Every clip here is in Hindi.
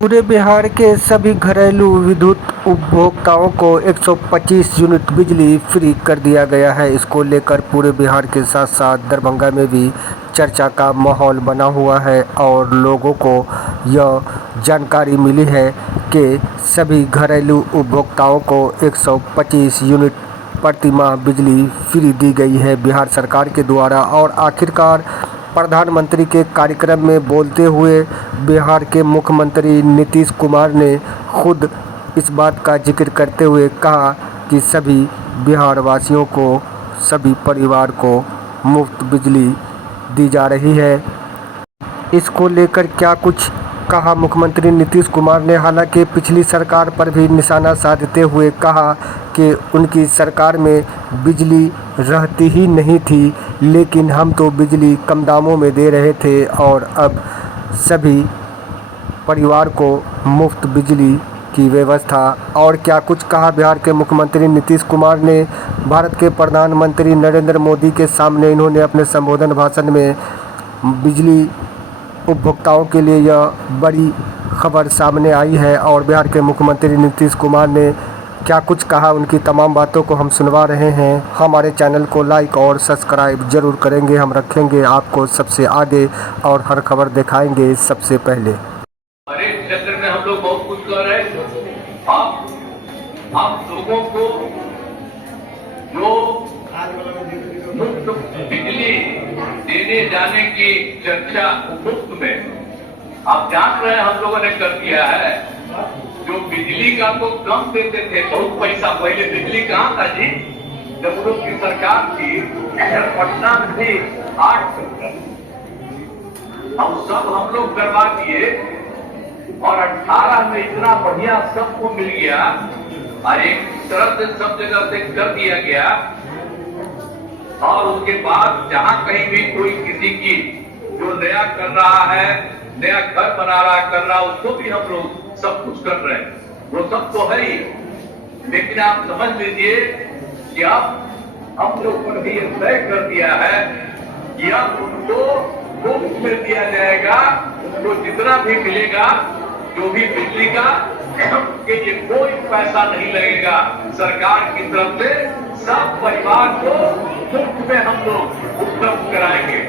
पूरे बिहार के सभी घरेलू विद्युत उपभोक्ताओं को 125 यूनिट बिजली फ्री कर दिया गया है। इसको लेकर पूरे बिहार के साथ साथ दरभंगा में भी चर्चा का माहौल बना हुआ है और लोगों को यह जानकारी मिली है कि सभी घरेलू उपभोक्ताओं को 125 यूनिट प्रति माह बिजली फ्री दी गई है बिहार सरकार के द्वारा। और आखिरकार प्रधानमंत्री के कार्यक्रम में बोलते हुए बिहार के मुख्यमंत्री नीतीश कुमार ने खुद इस बात का जिक्र करते हुए कहा कि सभी बिहार वासियों को, सभी परिवार को मुफ्त बिजली दी जा रही है। इसको लेकर क्या कुछ कहा मुख्यमंत्री नीतीश कुमार ने। हालांकि पिछली सरकार पर भी निशाना साधते हुए कहा कि उनकी सरकार में बिजली रहती ही नहीं थी, लेकिन हम तो बिजली कम दामों में दे रहे थे और अब सभी परिवार को मुफ्त बिजली की व्यवस्था। और क्या कुछ कहा बिहार के मुख्यमंत्री नीतीश कुमार ने। भारत के प्रधानमंत्री नरेंद्र मोदी के सामने इन्होंने अपने संबोधन भाषण में बिजली उपभोक्ताओं के लिए यह बड़ी खबर सामने आई है और बिहार के मुख्यमंत्री नीतीश कुमार ने क्या कुछ कहा, उनकी तमाम बातों को हम सुनवा रहे हैं। हमारे चैनल को लाइक और सब्सक्राइब जरूर करेंगे। हम रखेंगे आपको सबसे आगे और हर खबर दिखाएंगे सबसे पहले। हमारे क्षेत्र में हम लोग बहुत कुछ कर रहे हैं। आप लोगों को जो मुफ्त बिजली देने जाने की चर्चा मुफ्त में आप जान रहे हैं हम लोगों ने कर दिया है। जो बिजली का तो कम देते थे, बहुत पैसा पहले बिजली कहाँ था जी, जब लोग की सरकार थी पटना में थी 8 हम सब हम लोग करवा दिए और 18 में इतना बढ़िया सबको मिल गया और एक तरह से सब जगह से कर दिया गया। और उसके बाद जहां कहीं भी कोई किसी की जो नया कर रहा है, नया घर बना रहा कर रहा, उसको भी हम लोग सब कुछ कर रहे हैं। वो सब तो है ही, लेकिन आप समझ लीजिए कि अब हम लोग पर भी ये तय कर दिया है कि अब उनको मुफ्त में दिया जाएगा। उनको जितना भी मिलेगा, जो भी बिजली का, कि ये कोई पैसा नहीं लगेगा सरकार की तरफ से, सब परिवार को मुफ्त में हम लोग उपलब्ध कराएंगे।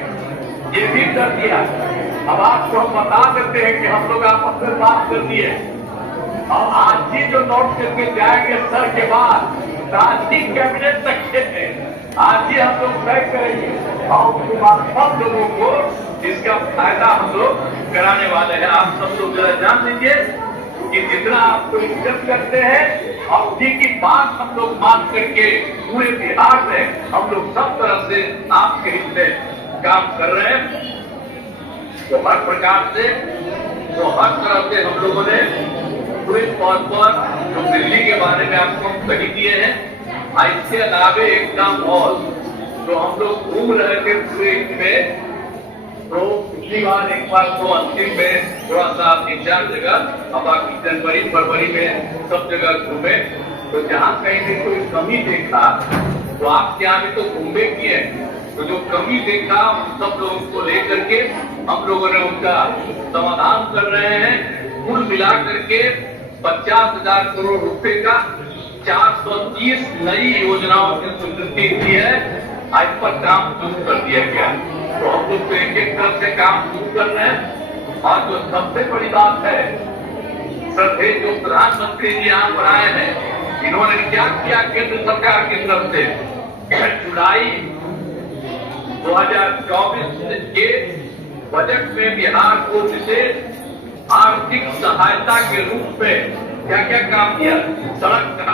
ये भी कर दिया। अब आपको हम बता देते हैं कि हम लोग आपस में बात कर दिए और आज ही जो नोट करके जाएंगे सर के बाद आज ही कैबिनेट तक आज ही हम लोग तय करेंगे और उसके बाद सब लोगों को इसका फायदा हम लोग कराने वाले हैं। आप सब लोग जरा जान लीजिए कि जितना आपको इज्जत करते हैं और उसी की बात हम लोग मान करके पूरे बिहार में हम लोग सब तरह से आपके हित में काम कर रहे हैं। तो हर प्रकार से, तो हर तरह से हम लोगों ने पूरे तौर पर जो दिल्ली के बारे में आपको सही दिए हैं। इसके अलावे एक काम और जो हम लोग घूम रहे थे पूरे इसमें, तो पिछली बार एक बार तो अंतिम में थोड़ा सा 3-4 जगह, अब बाकी जनवरी फरवरी में सब जगह घूमे। तो जहाँ कहीं भी कोई कमी देखा तो आपके यहाँ भी तो घूमे किए, तो जो कमी देखा उन सब लोगों को लेकर के हम लोगों ने उनका समाधान कर रहे हैं। कुल मिलाकर के 50,000 करोड़ रुपए का 430 नई योजनाओं की स्वीकृति की है। आज पर काम शुरू कर दिया गया। तो हम लोग एक एक तरफ से काम शुरू कर रहे हैं। और जो सबसे बड़ी बात है, श्रद्धेय जो प्रधानमंत्री जी यहाँ पर आए हैं, इन्होंने क्या किया केंद्र सरकार की तरफ से, जुलाई 2024 के बजट में बिहार को विशेष आर्थिक सहायता के रूप में क्या क्या काम किया, सड़क का,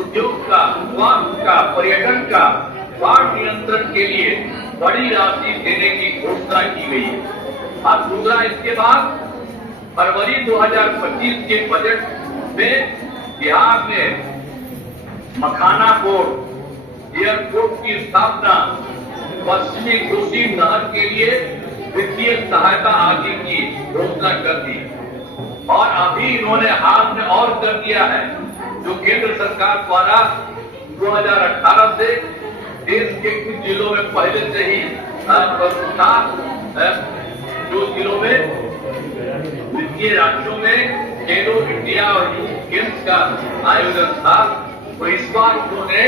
उद्योग का, स्वास्थ्य का, पर्यटन का, बाढ़ नियंत्रण के लिए बड़ी राशि देने की घोषणा की गई है। और दूसरा, इसके बाद फरवरी 2025 के बजट में बिहार में मखाना पोर्ट, एयरपोर्ट की स्थापना, पश्चिमी कोसी नहर के लिए वित्तीय सहायता आदि की घोषणा कर दी। और अभी इन्होंने हाथ में और कर दिया है, जो केंद्र सरकार द्वारा 2018 से देश के कुछ जिलों में पहले से ही जो जिलों में ये राज्यों में खेलो इंडिया और यूथ गेम्स का आयोजन था, तो इस बार उन्होंने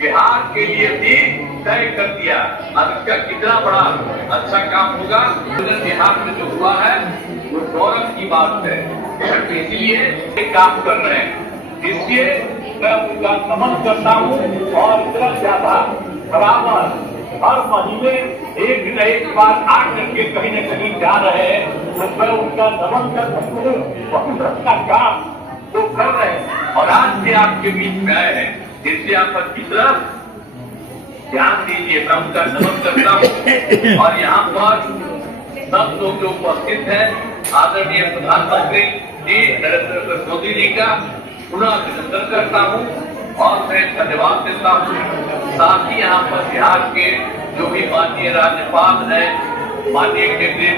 बिहार के लिए भी तय कर दिया। अब इसका कितना बड़ा अच्छा काम होगा, बिहार में जो हुआ है वो गौरव की बात है, इसलिए ये काम कर रहे हैं। इसलिए मैं उनका नमन करता हूँ और इतना ज्यादा बराबर हर महीने एक न एक बार आ करके कहीं न कहीं जा रहे हैं, तो मैं उनका नमन करता हूँ। बहुत अच्छा काम वो कर रहे हैं और आज से आपके बीच में आए हैं, इसलिए आप अच्छी तरह ध्यान दीजिए। मैं उनका नमन करता हूँ और यहाँ पर सब लोग जो उपस्थित हैं, आदरणीय प्रधानमंत्री जी नरेंद्र मोदी जी का पुनः अभिनंदन करता हूँ और मैं धन्यवाद देता हूँ। साथ ही यहाँ पर बिहार के जो भी माननीय राज्यपाल हैं, माननीय केंद्रीय